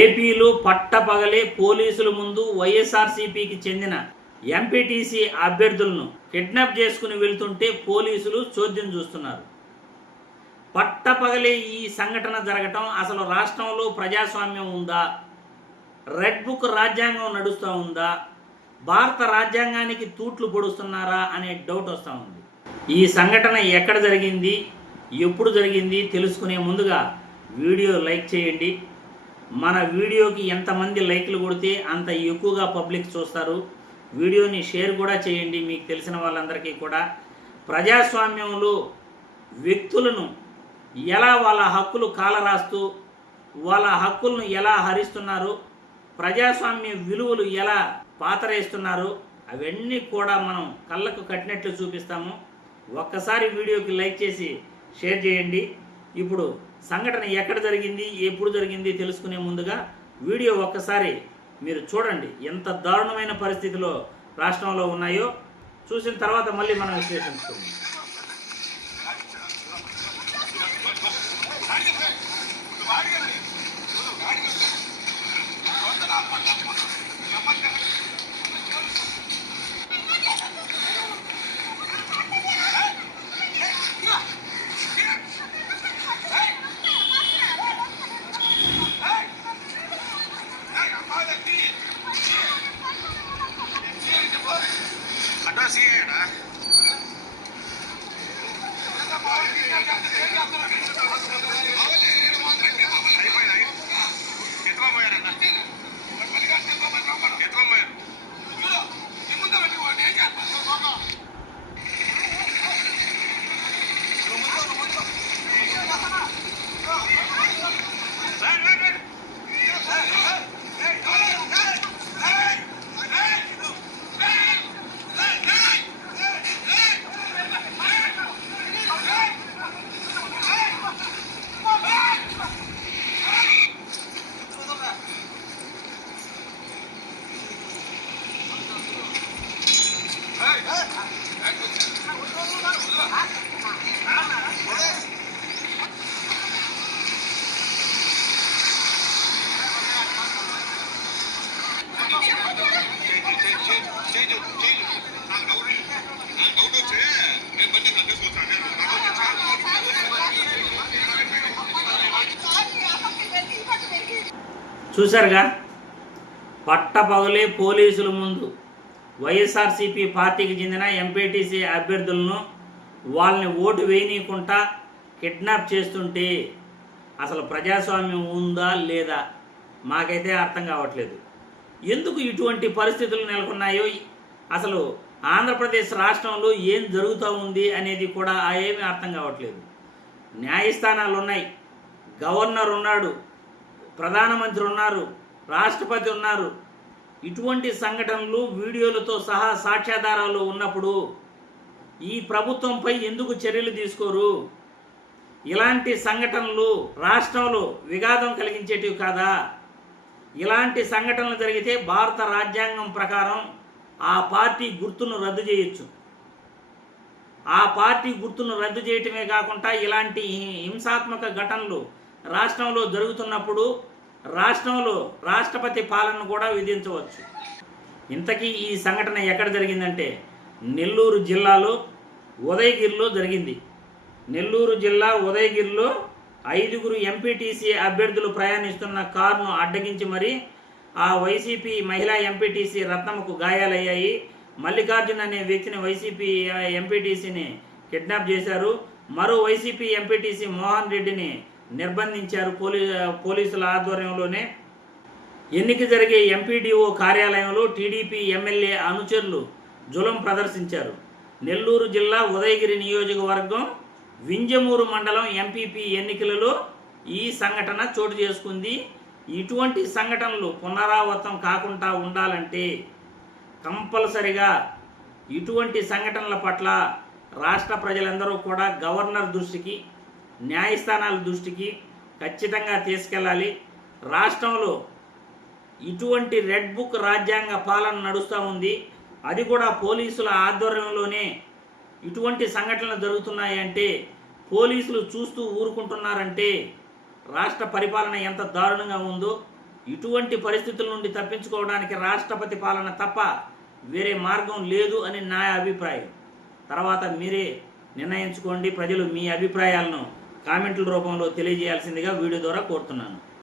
ఏపీలో పట్టపగలే పోలీసుల ముందు వైఎస్ఆర్సీపీకి చెందిన ఎంపీటీసీ అభ్యర్థులను కిడ్నాప్ చేసుకుని వెళ్తుంటే పోలీసులు చోద్యం చూస్తున్నారు. పట్టపగలే ఈ సంఘటన జరగటం అసలు రాష్ట్రంలో ప్రజాస్వామ్యం ఉందా? రెడ్ బుక్ రాజ్యాంగం నడుస్తూ ఉందా? భారత రాజ్యాంగానికి తూట్లు పొడుస్తున్నారా అనే డౌట్ వస్తూ ఉంది. ఈ సంఘటన ఎక్కడ జరిగింది, ఎప్పుడు జరిగింది తెలుసుకునే ముందుగా వీడియో లైక్ చేయండి. మన వీడియోకి ఎంతమంది లైక్లు కొడితే అంత ఎక్కువగా పబ్లిక్ చూస్తారు. వీడియోని షేర్ కూడా చేయండి మీకు తెలిసిన వాళ్ళందరికీ కూడా. ప్రజాస్వామ్యంలో వ్యక్తులను ఎలా వాళ్ళ హక్కులు కాలరాస్తూ వాళ్ళ హక్కులను ఎలా హరిస్తున్నారు, ప్రజాస్వామ్య విలువలు ఎలా పాతరేస్తున్నారు అవన్నీ కూడా మనం కళ్ళకు కట్టినట్లు చూపిస్తాము. ఒక్కసారి వీడియోకి లైక్ చేసి షేర్ చేయండి. ఇప్పుడు సంఘటన ఎక్కడ జరిగింది, ఎప్పుడు జరిగింది తెలుసుకునే ముందుగా వీడియో ఒక్కసారి మీరు చూడండి. ఎంత దారుణమైన పరిస్థితిలో రాష్ట్రంలో ఉన్నాయో చూసిన తర్వాత మళ్ళీ మనం విశ్లేషించుకుందాం. చూశారుగా, పట్టపగలే పోలీసుల ముందు వైఎస్ఆర్సీపీ పార్టీకి చెందిన ఎంపీటీసీ అభ్యర్థులను వాళ్ళని ఓటు వేయనీయకుండా కిడ్నాప్ చేస్తుంటే అసలు ప్రజాస్వామ్యం ఉందా లేదా మాకైతే అర్థం కావట్లేదు. ఎందుకు ఇటువంటి పరిస్థితులు నెలకొన్నాయో, అసలు ఆంధ్రప్రదేశ్ రాష్ట్రంలో ఏం జరుగుతూ ఉంది అనేది కూడా ఏమీ అర్థం కావట్లేదు. న్యాయస్థానాలు ఉన్నాయి, గవర్నర్ ఉన్నాడు, ప్రధానమంత్రి ఉన్నారు, రాష్ట్రపతి ఉన్నారు. ఇటువంటి సంఘటనలు వీడియోలతో సహా సాక్ష్యాధారాలు ఉన్నప్పుడు ఈ ప్రభుత్వంపై ఎందుకు చర్యలు తీసుకోరు? ఇలాంటి సంఘటనలు రాష్ట్రంలో విఘాతం కలిగించేటివి కాదా? ఇలాంటి సంఘటనలు జరిగితే భారత రాజ్యాంగం ప్రకారం ఆ పార్టీ గుర్తును రద్దు చేయొచ్చు. ఆ పార్టీ గుర్తును రద్దు చేయటమే కాకుండా ఇలాంటి హింసాత్మక ఘటనలు రాష్ట్రంలో జరుగుతున్నప్పుడు రాష్ట్రంలో రాష్ట్రపతి పాలన కూడా విధించవచ్చు. ఇంతకీ ఈ సంఘటన ఎక్కడ జరిగిందంటే నెల్లూరు జిల్లాలో ఉదయగిరిలో జరిగింది. నెల్లూరు జిల్లా ఉదయగిరిలో 5 ఎంపీటీసీ అభ్యర్థులు ప్రయాణిస్తున్న కారును అడ్డగించి మరీ ఆ వైసీపీ మహిళా ఎంపీటీసీ రత్నమ్మకు గాయాలయ్యాయి. మల్లికార్జున్ అనే వ్యక్తిని వైసీపీ ఎంపీటీసీని కిడ్నాప్ చేశారు. మరో వైసీపీ ఎంపీటీసీ మోహన్ రెడ్డిని నిర్బంధించారు పోలీసుల ఆధ్వర్యంలోనే. ఎన్నిక జరిగే ఎంపీడీఓ కార్యాలయంలో టీడీపీ ఎమ్మెల్యే అనుచరులు జులం ప్రదర్శించారు. నెల్లూరు జిల్లా ఉదయగిరి నియోజకవర్గం వింజమూరు మండలం ఎంపీపీ ఎన్నికలలో ఈ సంఘటన చోటు చేసుకుంది. ఇటువంటి సంఘటనలు పునరావృతం కాకుండా ఉండాలంటే కంపల్సరిగా ఇటువంటి సంఘటనల పట్ల రాష్ట్ర ప్రజలందరూ కూడా గవర్నర్ దృష్టికి, న్యాయస్థానాల దృష్టికి ఖచ్చితంగా తీసుకెళ్ళాలి. రాష్ట్రంలో ఇటువంటి రెడ్ బుక్ రాజ్యాంగ పాలన నడుస్తూ ఉంది. అది కూడా పోలీసుల ఆధ్వర్యంలోనే ఇటువంటి సంఘటనలు జరుగుతున్నాయంటే, పోలీసులు చూస్తూ ఊరుకుంటున్నారంటే రాష్ట్ర పరిపాలన ఎంత దారుణంగా ఉందో ఇటువంటి పరిస్థితుల నుండి తప్పించుకోవడానికి రాష్ట్రపతి పాలన తప్ప వేరే మార్గం లేదు అని నా అభిప్రాయం. తర్వాత మీరే నిర్ణయించుకోండి. ప్రజలు మీ అభిప్రాయాలను కామెంట్ల రూపంలో తెలియజేయాల్సిందిగా వీడియో ద్వారా కోరుతున్నాను.